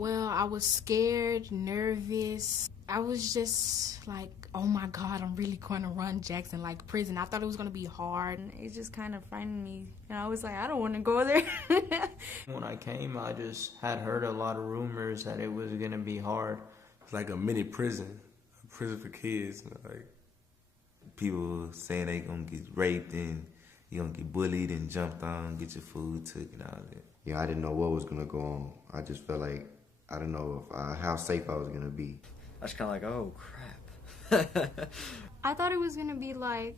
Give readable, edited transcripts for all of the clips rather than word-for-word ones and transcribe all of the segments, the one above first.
Well, I was scared, nervous. I was just like, oh my God, I'm really going to run Jackson like prison. I thought it was going to be hard. And it just kind of frightened me. And I was like, I don't want to go there. When I came, I just had heard a lot of rumors that it was going to be hard. It's like a mini prison, a prison for kids. Like people saying they gonna get raped and you gonna get bullied and jumped on, get your food took and all that. Yeah, I didn't know what was gonna go on. I just felt like I didn't know if how safe I was gonna be. I was kind of like, oh crap. I thought it was gonna be like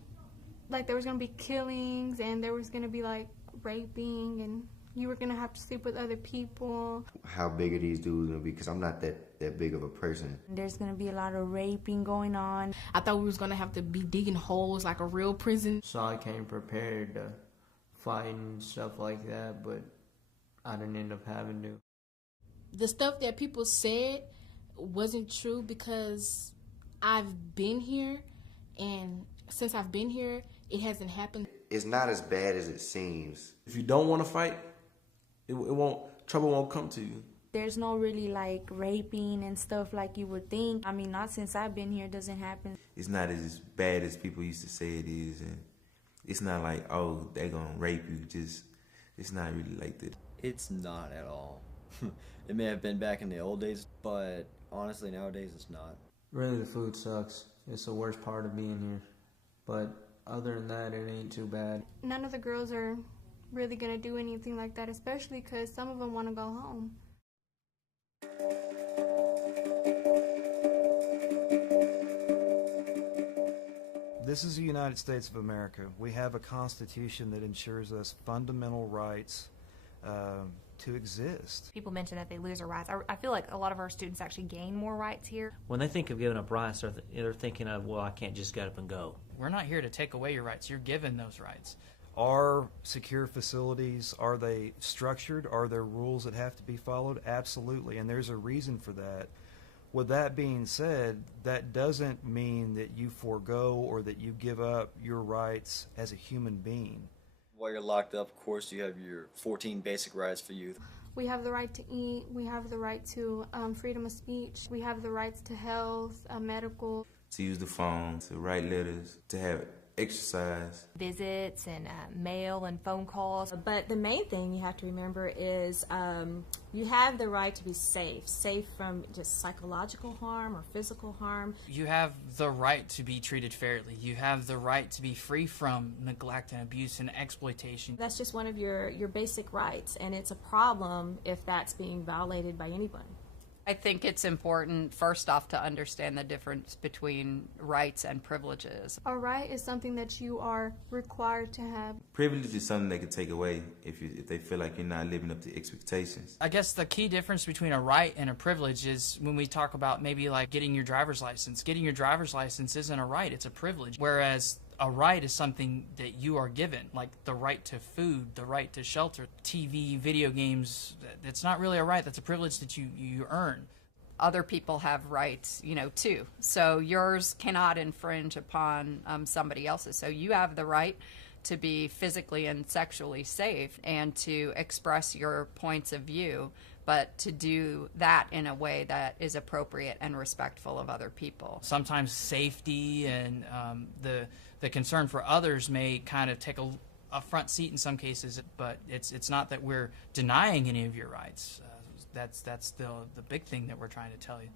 there was gonna be killings and there was gonna be like raping and you were gonna have to sleep with other people. How big are these dudes gonna be? Because I'm not that big of a person. There's gonna be a lot of raping going on. I thought we was going to have to be digging holes like a real prison. So I came prepared to fight and stuff like that, but I didn't end up having to. The stuff that people said wasn't true because I've been here, and since I've been here, it hasn't happened. It's not as bad as it seems. if you don't want to fight, trouble won't come to you. There's no really like raping and stuff like you would think. I mean, not since I've been here, it doesn't happen. It's not as bad as people used to say it is, and it's not like, oh, they're gonna rape you. It's not really like that. It's not at all. It may have been back in the old days, but honestly nowadays it's not. Really, the food sucks. It's the worst part of being here. But other than that, it ain't too bad. None of the girls are really gonna do anything like that, especially because some of them want to go home. This is the United States of America. We have a Constitution that ensures us fundamental rights to exist. People mention that they lose their rights. I feel like a lot of our students actually gain more rights here. When they think of giving up rights, they're thinking of, well, I can't just get up and go. We're not here to take away your rights. You're given those rights. Are secure facilities, are they structured? Are there rules that have to be followed? Absolutely, and there's a reason for that. With that being said, that doesn't mean that you forego or that you give up your rights as a human being. While you're locked up, of course, you have your 14 basic rights for youth. We have the right to eat. We have the right to freedom of speech. We have the rights to health, medical. To use the phone, to write letters, to have exercise. Visits and mail and phone calls. But the main thing you have to remember is you have the right to be safe from just psychological harm or physical harm. You have the right to be treated fairly. You have the right to be free from neglect and abuse and exploitation. That's just one of your basic rights, and it's a problem if that's being violated by anyone. I think it's important, first off, to understand the difference between rights and privileges. A right is something that you are required to have. Privilege is something they can take away if they feel like you're not living up to expectations. I guess the key difference between a right and a privilege is when we talk about maybe like getting your driver's license. Getting your driver's license isn't a right, it's a privilege. Whereas a right is something that you are given, like the right to food, the right to shelter, TV, video games. It's not really a right, that's a privilege that you earn. Other people have rights, too. So yours cannot infringe upon somebody else's. So you have the right to be physically and sexually safe and to express your points of view, but to do that in a way that is appropriate and respectful of other people. Sometimes safety and the concern for others may kind of take a front seat in some cases, but it's not that we're denying any of your rights. That's the big thing that we're trying to tell you.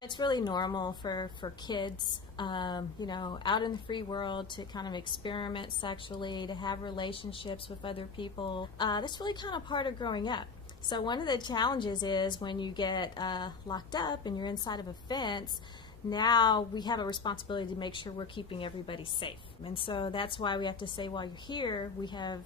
It's really normal for kids, out in the free world to kind of experiment sexually, to have relationships with other people. That's really kind of part of growing up. So one of the challenges is when you get locked up and you're inside of a fence, now we have a responsibility to make sure we're keeping everybody safe. And so that's why we have to say while you're here, we have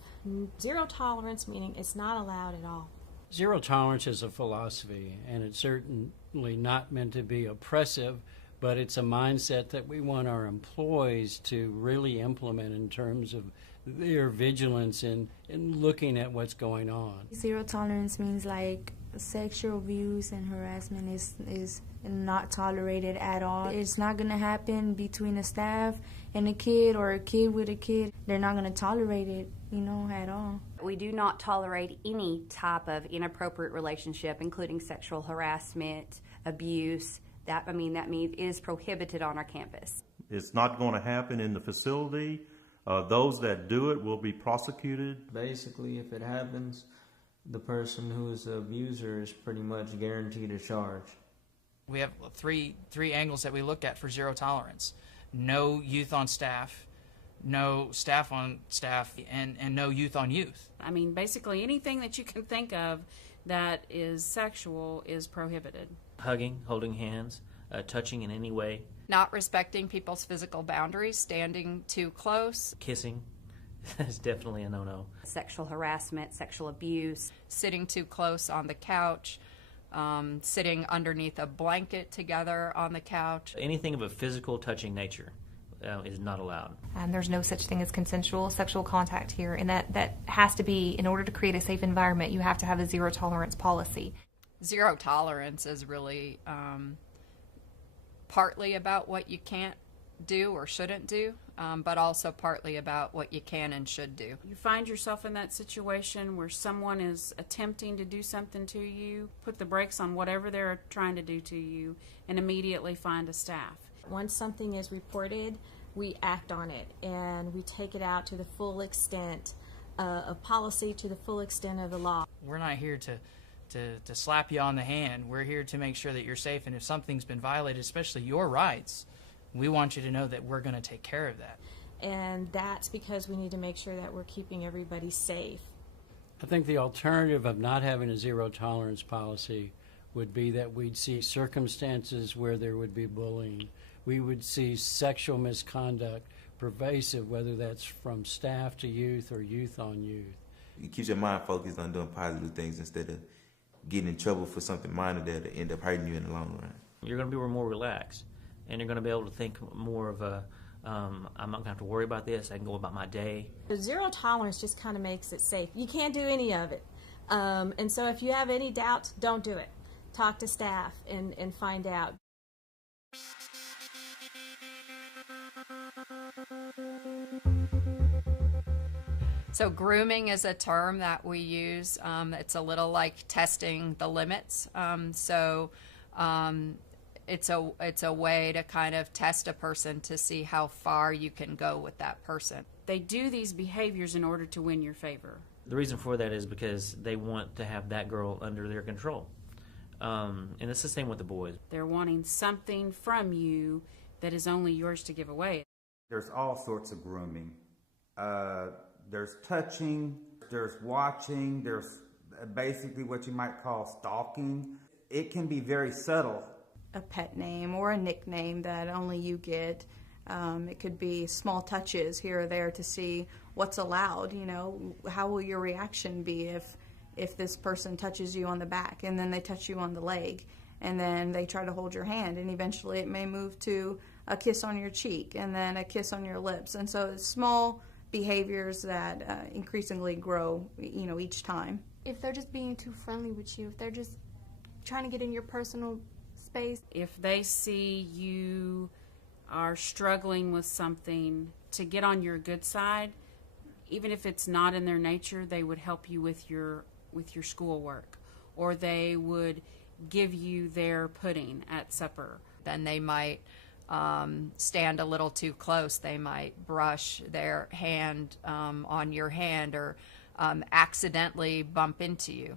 zero tolerance, meaning it's not allowed at all. Zero tolerance is a philosophy, and it's certainly not meant to be oppressive, but it's a mindset that we want our employees to really implement in terms of their vigilance in looking at what's going on. Zero tolerance means like Sexual abuse and harassment is not tolerated at all. It's not going to happen between a staff and a kid or a kid with a kid. They're not going to tolerate it, at all. We do not tolerate any type of inappropriate relationship, including sexual harassment, abuse. That means is prohibited on our campus. It's not going to happen in the facility. Those that do it will be prosecuted. Basically, if it happens, the person who is the abuser is pretty much guaranteed a charge. We have three angles that we look at for zero tolerance. No youth on staff, no staff on staff, and no youth on youth. I mean, basically anything that you can think of that is sexual is prohibited. Hugging, holding hands, touching in any way. Not respecting people's physical boundaries, standing too close. Kissing is definitely a no-no. Sexual harassment, sexual abuse. Sitting too close on the couch. Sitting underneath a blanket together on the couch. Anything of a physical touching nature is not allowed. And there's no such thing as consensual sexual contact here, and that has to be, in order to create a safe environment, you have to have a zero tolerance policy. Zero tolerance is really partly about what you can't do or shouldn't do, but also partly about what you can and should do. You find yourself in that situation where someone is attempting to do something to you, put the brakes on whatever they're trying to do to you, and immediately find a staff. Once something is reported, we act on it, and we take it out to the full extent of policy, to the full extent of the law. We're not here to slap you on the hand. We're here to make sure that you're safe, and if something's been violated, especially your rights, we want you to know that we're going to take care of that. And that's because we need to make sure that we're keeping everybody safe. I think the alternative of not having a zero tolerance policy would be that we'd see circumstances where there would be bullying. We would see sexual misconduct pervasive, whether that's from staff to youth or youth on youth. It keeps your mind focused on doing positive things instead of getting in trouble for something minor that'll end up hurting you in the long run. You're going to be more relaxed, and you're going to be able to think more of a, I'm not going to have to worry about this, I can go about my day. Zero tolerance just kind of makes it safe. You can't do any of it. And so if you have any doubts, don't do it. Talk to staff and find out. So grooming is a term that we use. It's a little like testing the limits. It's a way to kind of test a person to see how far you can go with that person. They do these behaviors in order to win your favor. The reason for that is because they want to have that girl under their control. And it's the same with the boys. They're wanting something from you that is only yours to give away. There's all sorts of grooming. There's touching, there's watching, there's basically what you might call stalking. It can be very subtle. A pet name or a nickname that only you get. It could be small touches here or there to see what's allowed. How will your reaction be if this person touches you on the back and then they touch you on the leg and then they try to hold your hand, and eventually it may move to a kiss on your cheek and then a kiss on your lips. And so it's small behaviors that increasingly grow, each time. If they're just being too friendly with you, if they're just trying to get in your personal space. If they see you are struggling with something, to get on your good side, even if it's not in their nature, they would help you with your schoolwork, or they would give you their pudding at supper. Then they might stand a little too close. They might brush their hand on your hand, or accidentally bump into you.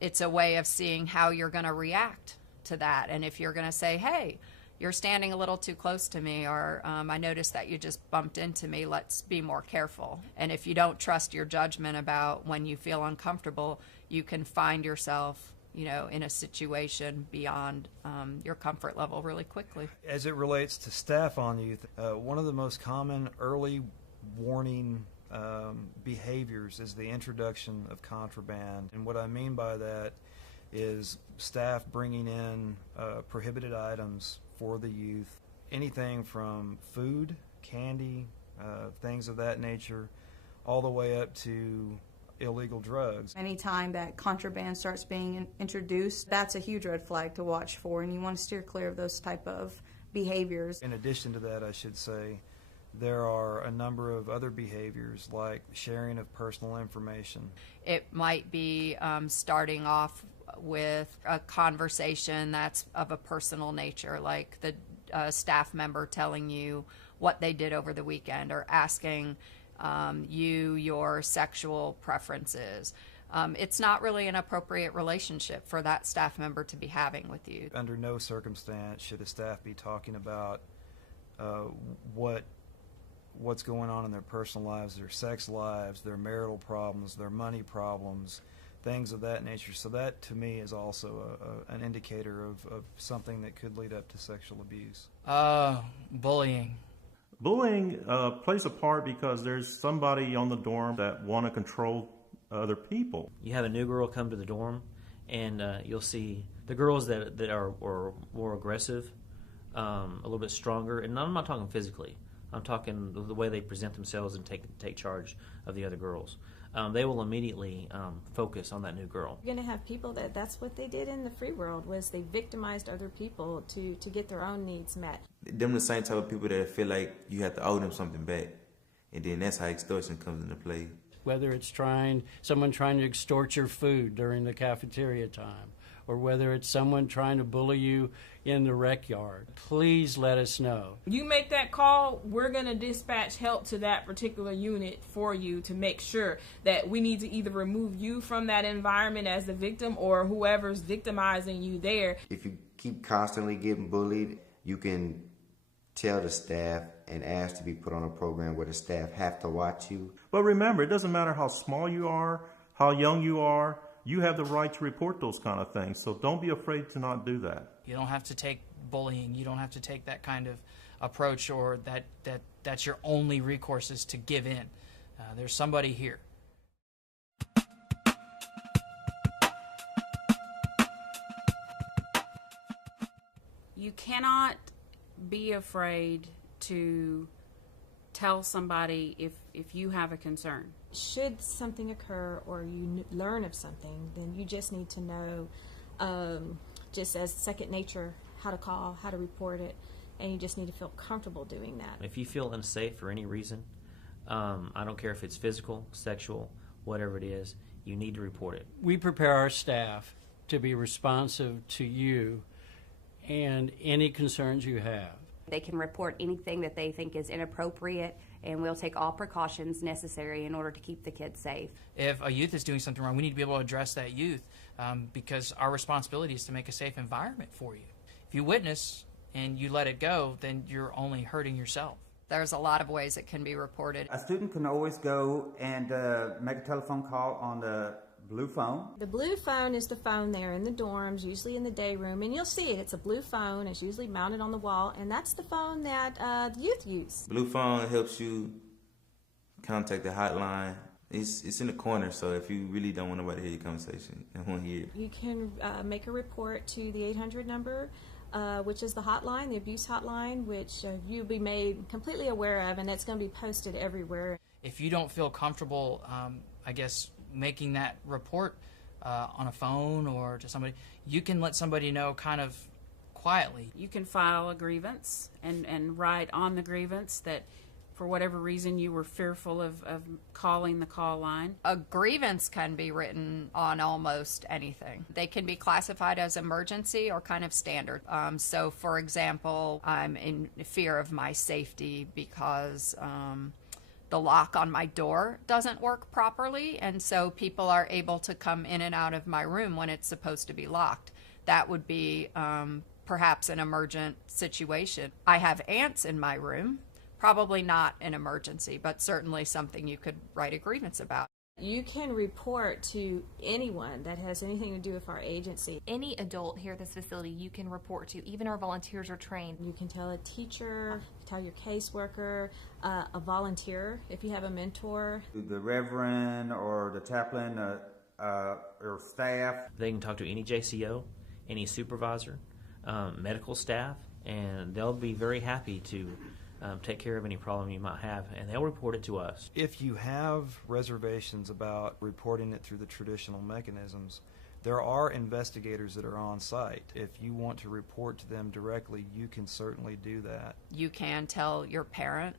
It's a way of seeing how you're going to react to that. And if you're going to say, hey, you're standing a little too close to me, or I noticed that you just bumped into me, let's be more careful. And if you don't trust your judgment about when you feel uncomfortable, you can find yourself in a situation beyond your comfort level really quickly. As it relates to staff on youth, one of the most common early warning behaviors is the introduction of contraband. And what I mean by that is staff bringing in prohibited items for the youth, anything from food, candy, things of that nature, all the way up to illegal drugs. Anytime that contraband starts being introduced, that's a huge red flag to watch for, and you want to steer clear of those type of behaviors. In addition to that, I should say, there are a number of other behaviors like sharing of personal information. It might be starting off with a conversation that's of a personal nature, like the staff member telling you what they did over the weekend or asking you your sexual preferences. It's not really an appropriate relationship for that staff member to be having with you. Under no circumstance should a staff be talking about what's going on in their personal lives, their sex lives, their marital problems, their money problems, things of that nature. So that, to me, is also an indicator of something that could lead up to sexual abuse. Bullying. Bullying plays a part because there's somebody on the dorm that want to control other people. You have a new girl come to the dorm, and you'll see the girls that are more aggressive, a little bit stronger, and I'm not talking physically. I'm talking the way they present themselves and take charge of the other girls. They will immediately focus on that new girl. You're going to have people that's what they did in the free world, was they victimized other people to get their own needs met. Them the same type of people that feel like you have to owe them something back, and then that's how extortion comes into play. Whether it's someone trying to extort your food during the cafeteria time, or whether it's someone trying to bully you in the rec yard, please let us know. You make that call, we're going to dispatch help to that particular unit for you to make sure that we need to either remove you from that environment as the victim or whoever's victimizing you there. If you keep constantly getting bullied, you can tell the staff and ask to be put on a program where the staff have to watch you. But remember, it doesn't matter how small you are, how young you are, you have the right to report those kind of things. So don't be afraid to not do that. You don't have to take bullying. You don't have to take that kind of approach, or that's your only recourse is to give in. There's somebody here. You cannot be afraid to tell somebody if you have a concern. Should something occur or you learn of something, then you just need to know, just as second nature, how to call, how to report it, and you just need to feel comfortable doing that. If you feel unsafe for any reason, I don't care if it's physical, sexual, whatever it is, you need to report it. We prepare our staff to be responsive to you and any concerns you have. They can report anything that they think is inappropriate, and we'll take all precautions necessary in order to keep the kids safe. If a youth is doing something wrong, we need to be able to address that youth because our responsibility is to make a safe environment for you. If you witness and you let it go, then you're only hurting yourself. There's a lot of ways it can be reported. A student can always go and make a telephone call on the blue phone. The blue phone is the phone there in the dorms, usually in the day room, and you'll see it. It's a blue phone. It's usually mounted on the wall, and that's the phone that the youth use. Blue phone helps you contact the hotline. It's in the corner, so if you really don't want nobody to hear your conversation, they won't hear it. You can make a report to the 800 number, which is the hotline, the abuse hotline, which you'll be made completely aware of, and it's going to be posted everywhere. If you don't feel comfortable, I guess, making that report on a phone or to somebody, you can let somebody know kind of quietly. You can file a grievance and write on the grievance that for whatever reason you were fearful of calling the call line. A grievance can be written on almost anything. They can be classified as emergency or kind of standard. So, for example, I'm in fear of my safety because the lock on my door doesn't work properly, and so people are able to come in and out of my room when it's supposed to be locked. That would be perhaps an emergent situation. I have ants in my room. Probably not an emergency, but certainly something you could write a grievance about. You can report to anyone that has anything to do with our agency. Any adult here at this facility you can report to. Even our volunteers are trained. You can tell a teacher, tell your caseworker, a volunteer if you have a mentor. The reverend or the chaplain or staff. They can talk to any JCO, any supervisor, medical staff, and they'll be very happy to take care of any problem you might have, and they'll report it to us. If you have reservations about reporting it through the traditional mechanisms, there are investigators that are on site. If you want to report to them directly, you can certainly do that. You can tell your parent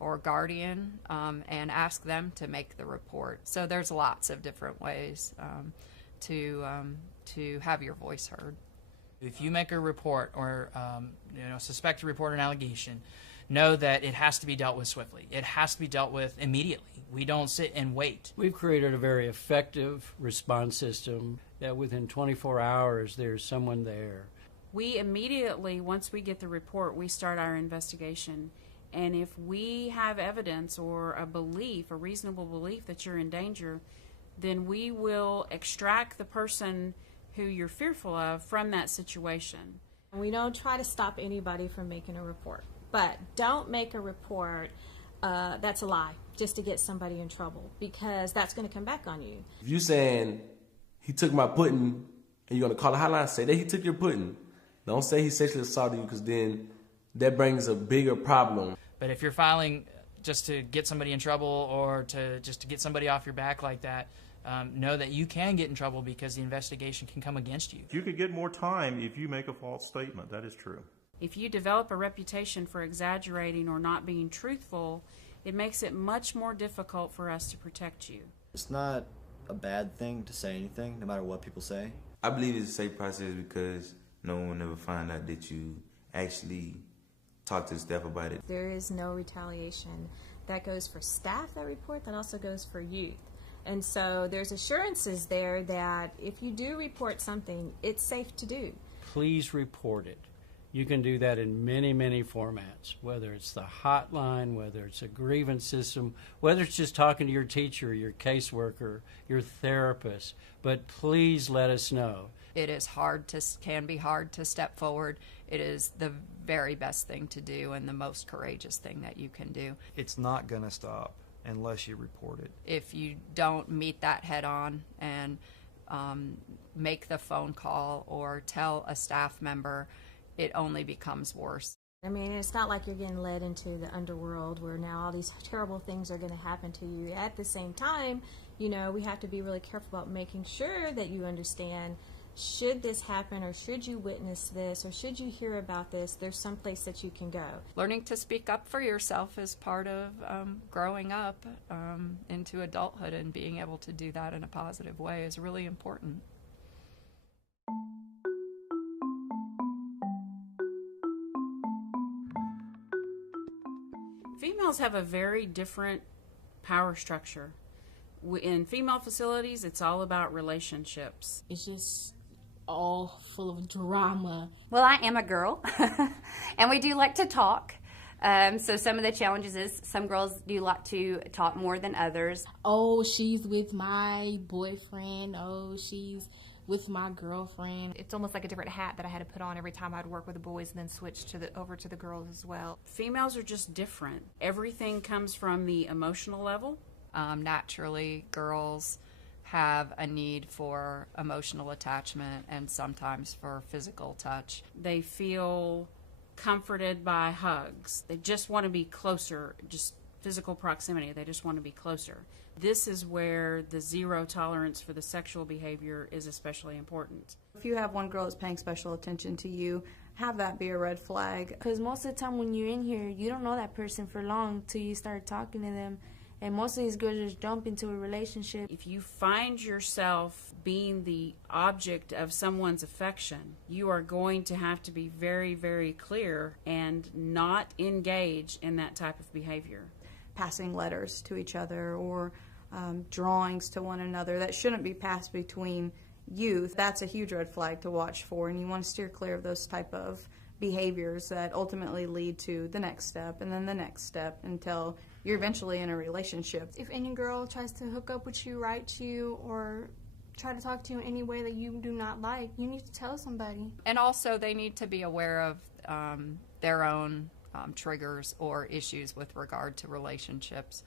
or guardian and ask them to make the report. So there's lots of different ways to have your voice heard. If you make a report or suspect a report or an allegation, know that it has to be dealt with swiftly. It has to be dealt with immediately. We don't sit and wait. We've created a very effective response system that within 24 hours there's someone there. We immediately, once we get the report, we start our investigation. And if we have evidence or a belief, a reasonable belief that you're in danger, then we will extract the person who you're fearful of from that situation. We don't try to stop anybody from making a report, but don't make a report that's a lie just to get somebody in trouble, because that's going to come back on you. If you saying he took my pudding and you're going to call the hotline, say that he took your pudding. Don't say he sexually assaulted you, because then that brings a bigger problem. But if you're filing just to get somebody in trouble or to get somebody off your back like that, know that you can get in trouble because the investigation can come against you. You could get more time if you make a false statement. That is true. If you develop a reputation for exaggerating or not being truthful, it makes it much more difficult for us to protect you. It's not a bad thing to say anything, no matter what people say. I believe it's a safe process because no one will ever find out that you actually talk to the staff about it. There is no retaliation. That goes for staff that report, that also goes for youth. And so there's assurances there that if you do report something, it's safe to do. Please report it. You can do that in many, many formats, whether it's the hotline, whether it's a grievance system, whether it's just talking to your teacher, your caseworker, your therapist. But please let us know. It is can be hard to step forward. It is the very best thing to do and the most courageous thing that you can do. It's not going to stop unless you report it. If you don't meet that head on and make the phone call or tell a staff member, it only becomes worse. I mean, it's not like you're getting led into the underworld where now all these terrible things are going to happen to you. At the same time, we have to be really careful about making sure that you understand, should this happen or should you witness this or should you hear about this, there's some place that you can go. Learning to speak up for yourself is part of growing up into adulthood, and being able to do that in a positive way is really important. Females have a very different power structure. In female facilities, it's all about relationships. It's just all full of drama. Well, I am a girl, and we do like to talk. So some of the challenges is some girls do like to talk more than others. Oh, she's with my boyfriend. Oh, she's with my girlfriend. It's almost like a different hat that I had to put on every time I'd work with the boys and then switch over to the girls as well. Females are just different. Everything comes from the emotional level. Naturally, girls have a need for emotional attachment and sometimes for physical touch. They feel comforted by hugs. They just want to be closer, just physical proximity. They just want to be closer. This is where the zero tolerance for the sexual behavior is especially important. If you have one girl that's paying special attention to you, have that be a red flag. Because most of the time when you're in here, you don't know that person for long till you start talking to them. And most of these girls just jump into a relationship. If you find yourself being the object of someone's affection, you are going to have to be very, very clear and not engage in that type of behavior. Passing letters to each other or drawings to one another that shouldn't be passed between youth, that's a huge red flag to watch for, and you want to steer clear of those type of behaviors that ultimately lead to the next step and then the next step until you're eventually in a relationship. If any girl tries to hook up with you, write to you, or try to talk to you in any way that you do not like, you need to tell somebody. And also they need to be aware of their own triggers or issues with regard to relationships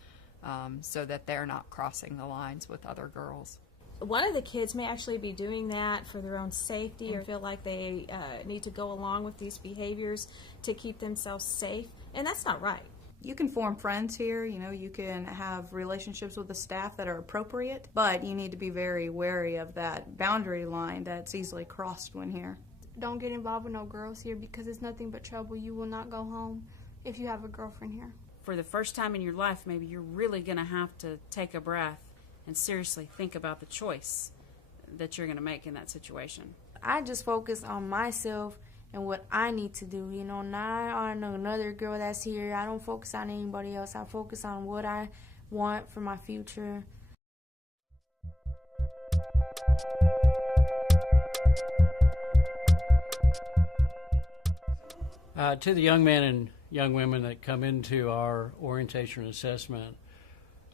so that they're not crossing the lines with other girls. One of the kids may actually be doing that for their own safety or feel like they need to go along with these behaviors to keep themselves safe, and that's not right. You can form friends here, you can have relationships with the staff that are appropriate, but you need to be very wary of that boundary line that's easily crossed when here. Don't get involved with no girls here because it's nothing but trouble. You will not go home if you have a girlfriend here. For the first time in your life, maybe you're really going to have to take a breath and seriously think about the choice that you're going to make in that situation. I just focus on myself and what I need to do, not on another girl that's here. I don't focus on anybody else. I focus on what I want for my future. To the young men and young women that come into our orientation and assessment,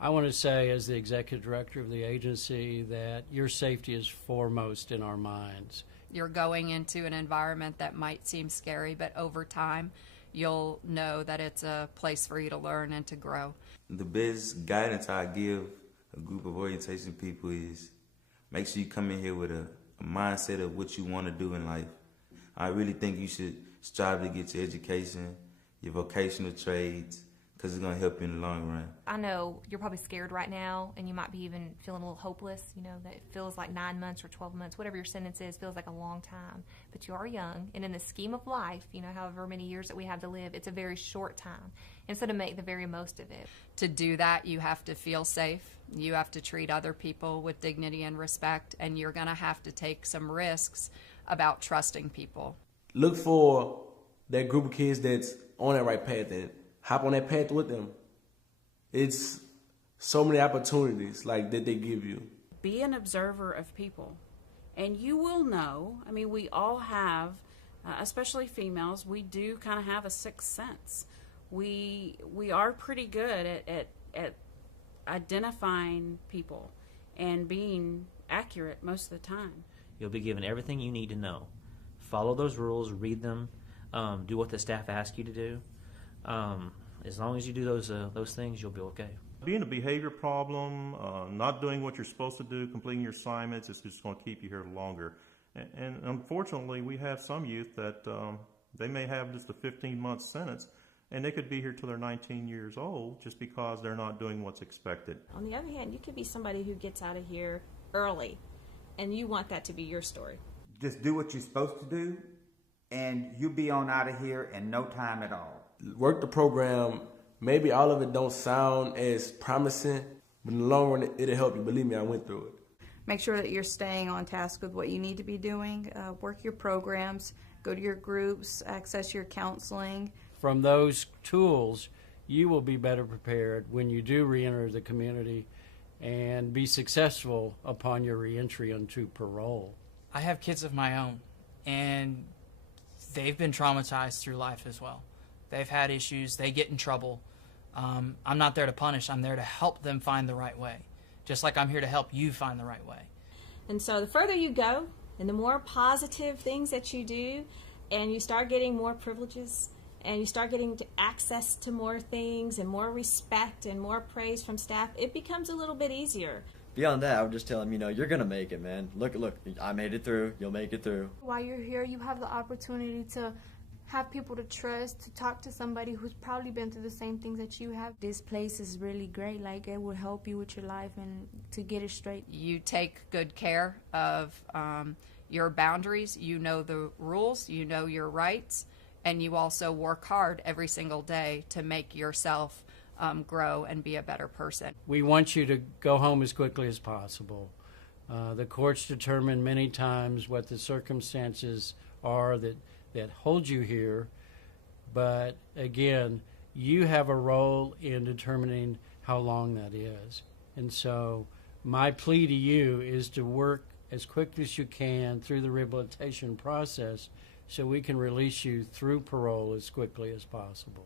I want to say as the executive director of the agency that your safety is foremost in our minds. You're going into an environment that might seem scary, but over time, you'll know that it's a place for you to learn and to grow. The best guidance I give a group of orientation people is make sure you come in here with a mindset of what you want to do in life. I really think you should strive to get your education, your vocational trades, because it's going to help you in the long run. I know you're probably scared right now, and you might be even feeling a little hopeless, that it feels like 9 months or 12 months, whatever your sentence is, feels like a long time. But you are young, and in the scheme of life, however many years that we have to live, it's a very short time. And so to make the very most of it. To do that, you have to feel safe. You have to treat other people with dignity and respect, and you're going to have to take some risks about trusting people. Look for that group of kids that's on that right path and hop on that path with them. It's so many opportunities that they give you. Be an observer of people, and you will know. We all have, especially females, we do kind of have a sixth sense. We are pretty good at identifying people and being accurate most of the time. You'll be given everything you need to know. Follow those rules, read them, do what the staff asks you to do. As long as you do those things, you'll be okay. Being a behavior problem, not doing what you're supposed to do, completing your assignments, is just going to keep you here longer. And unfortunately, we have some youth that they may have just a 15-month sentence, and they could be here till they're 19 years old just because they're not doing what's expected. On the other hand, you could be somebody who gets out of here early, and you want that to be your story. Just do what you're supposed to do, and you'll be on out of here in no time at all. Work the program. Maybe all of it don't sound as promising, but in the long run, it'll help you. Believe me, I went through it. Make sure that you're staying on task with what you need to be doing. Work your programs, go to your groups, access your counseling. From those tools, you will be better prepared when you do reenter the community and be successful upon your reentry into parole. I have kids of my own, and they've been traumatized through life as well. They've had issues. They get in trouble. I'm not there to punish. I'm there to help them find the right way, just like I'm here to help you find the right way. And so the further you go and the more positive things that you do, and you start getting more privileges, and you start getting access to more things and more respect and more praise from staff, it becomes a little bit easier. Beyond that, I would just tell them, you're going to make it, man. Look, I made it through. You'll make it through. While you're here, you have the opportunity to have people to trust, to talk to somebody who's probably been through the same things that you have. This place is really great. It will help you with your life and to get it straight. You take good care of your boundaries. You know the rules. You know your rights. And you also work hard every single day to make yourself grow and be a better person. We want you to go home as quickly as possible. The courts determine many times what the circumstances are that hold you here, but again, you have a role in determining how long that is. And so my plea to you is to work as quickly as you can through the rehabilitation process so we can release you through parole as quickly as possible.